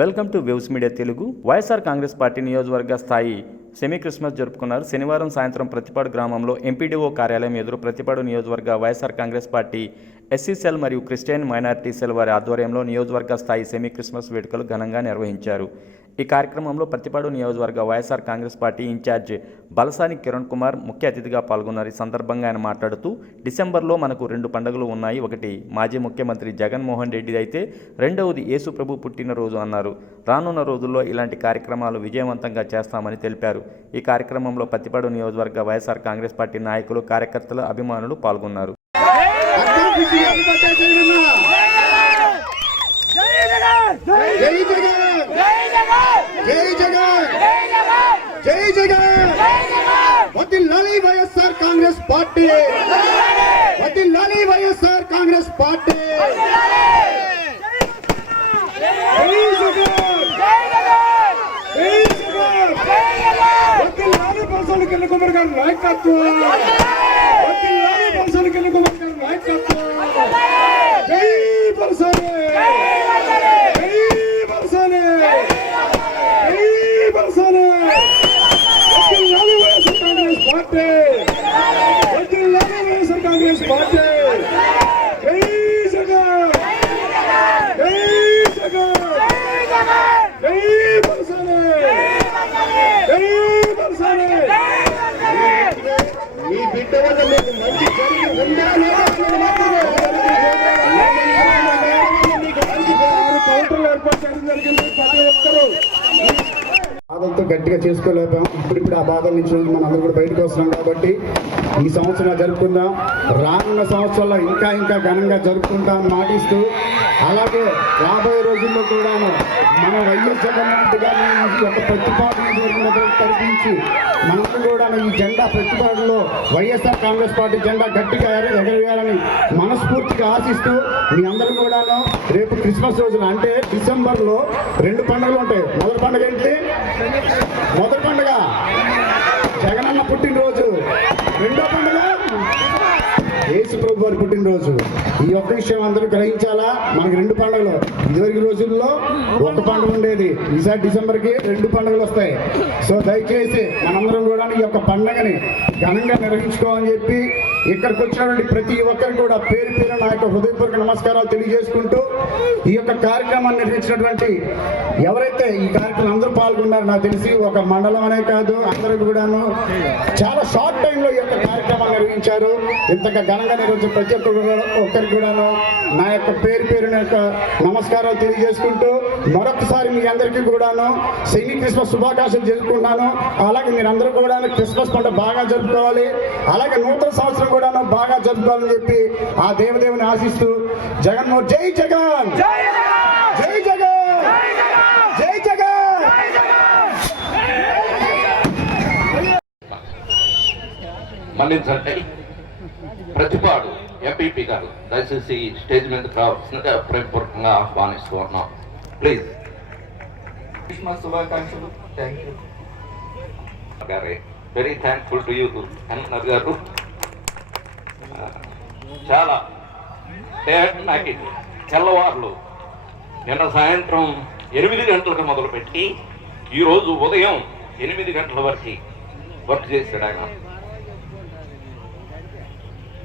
Welcome to waves media Telugu. YSR Congress party నియోజకవర్గ స్థాయి semi Christmas జరుపుకున్నారు. శనివారం సాయంత్రం ప్రతిపాడు గ్రామంలో ఎంపీడీఓ కార్యాలయం ఎదురు ప్రతిపాడు నియోజకవర్గ YSR Congress party SC cell మరియు క్రిస్టియన్ మైనారిటీ సెల్ వారి ఆధ్వర్యంలో నియోజకవర్గ స్థాయి సెమీ క్రిస్మస్ వేడుకలు ఘనంగా నిర్వహించారు. ఈ కార్యక్రమంలో ప్రతిపాడు నియోజకవర్గ వైఎస్ఆర్ కాంగ్రెస్ పార్టీ ఇన్ఛార్జ్ బలసాని కిరణ్ కుమార్ ముఖ్య అతిథిగా పాల్గొన్నారు. ఈ సందర్భంగా ఆయన మాట్లాడుతూ, డిసెంబర్లో మనకు 2 పండుగలు ఉన్నాయి. ఒకటి మాజీ ముఖ్యమంత్రి జగన్మోహన్ రెడ్డి అయితే రెండవది యేసు ప్రభు పుట్టినరోజు అన్నారు. రానున్న రోజుల్లో ఇలాంటి కార్యక్రమాలు విజయవంతంగా చేస్తామని తెలిపారు. ఈ కార్యక్రమంలో ప్రతిపాడు నియోజకవర్గ వైఎస్ఆర్ కాంగ్రెస్ పార్టీ నాయకులు, కార్యకర్తలు, అభిమానులు పాల్గొన్నారు. జై జగన్ వదిలాలి వైఎస్ఆర్ కాంగ్రెస్ పార్టీ, వదిలాలి వైఎస్ఆర్ కాంగ్రెస్ పార్టీ. వదిలాలి బలసాని కిరణ్ కుమార్ గారి నాయకత్వం, వదిలాలి బలసాని కిరణ్ కుమార్ గారి నాయకత్వం. జై బలసాని, జై బలసాని, జై బలసాని. వదిలాలి వైఎస్ఆర్ కాంగ్రెస్ పార్టీ, వదిలాలి వైఎస్ఆర్ కాంగ్రెస్ పార్టీ. జై జగన్, జై జగన్, జై బలసాని, జై బలసాని. మీ బిడ్డ వల్ల మీకు మంచి జరిగి ఉండాలి. కౌంటర్లు ఏర్పాటు చేయడం జరిగింది. ప్రతి ఒక్కరూ బాధలతో గట్టిగా చేసుకోలేపాం. ఇప్పుడు ఆ బాధల నుంచి మనందరూ కూడా బయటకు వస్తున్నాం కాబట్టి ఈ సంవత్సరం జరుపుకుందాం. రానున్న సంవత్సరాల్లో ఇంకా ఘనంగా జరుపుకుంటాం మాటిస్తూ, అలాగే రాబోయే రోజుల్లో కూడా మనం వైఎస్ జగన్మోహన్ గారిని యొక్క ప్రతిపాదన తరపించి మనందరూ కూడా ఈ జెండా ప్రతిపాదనలో వైఎస్ఆర్ కాంగ్రెస్ పార్టీ జెండా గట్టిగా ఎగరవేయాలని మనస్ఫూర్తిగా ఆశిస్తూ, మీ అందరూ కూడాను రేపు క్రిస్మస్ రోజున అంటే డిసెంబర్లో 2 పండుగలు ఉంటాయి. మొదటి పండుగ ఏంటి? మొదటి పండుగ జగనన్న పుట్టినరోజు, రెండో పండుగ యేసు ప్రభు వారి పుట్టినరోజు. ఈ ఒక్క విషయం అందరూ గ్రహించాలా. మనకి 2 పండుగలు, ఇదివరకు రోజుల్లో 1 పండుగ ఉండేది. ఈసారి డిసెంబర్కి 2 పండుగలు వస్తాయి. సో దయచేసి మనందరం కూడా ఈ యొక్క పండుగని ఘనంగా నిర్వహించుకోవాలని చెప్పి ఇక్కడికి వచ్చినటువంటి ప్రతి ఒక్కరు కూడా పేరు పేరు నా యొక్క హృదయపూర్వక నమస్కారాలు తెలియజేసుకుంటూ, ఈ యొక్క కార్యక్రమాన్ని నిర్వహించినటువంటి ఎవరైతే ఈ కార్యక్రమం అందరూ పాల్గొన్నారో నాకు తెలిసి ఒక మండలం అనే కాదు, అందరూ కూడాను చాలా షార్ట్ టైంలో ఈ యొక్క కార్యక్రమాన్ని నిర్వహించారు. ఇంతగా ఘనంగా నిర్వహించిన ప్రతి ఒక్కరికి కూడాను నా యొక్క పేరు పేరున యొక్క నమస్కారాలు తెలియజేసుకుంటూ, మరొకసారి మీ అందరికీ కూడాను సెమీ క్రిస్మస్ శుభాకాంక్షలు జరుపుకుంటున్నాను. అలాగే మీరందరూ కూడా క్రిస్మస్ పండుగ బాగా జరుపుకోవాలి, అలాగే నూతన సంవత్సరం కూడా బాగా జరుపుకోవాలని చెప్పి ఆ దేవదేవుని ఆశిస్తూ, జగన్మోహన్ జై జగన్, జై జగన్, జై జగన్. మళ్ళించండి. ప్రతిపాడు ఎంపీపీ గారు దయచేసి స్టేజ్ మీద కావాల్సిందిగా ప్రేమపూర్వకంగా ఆహ్వానిస్తూ ఉన్నాం. ప్లీజ్. క్రిస్మస్ శుభాకాంక్షలు. థ్యాంక్ యూ గారే. వెరీ థ్యాంక్ఫుల్ టు యూ అన్నారు గారు. చాలా నాకు తెల్లవారులు నిన్న సాయంత్రం 8 గంటలకు మొదలుపెట్టి ఈరోజు ఉదయం 8 గంటల వరకు వర్క్ చేశాడు ఆయన.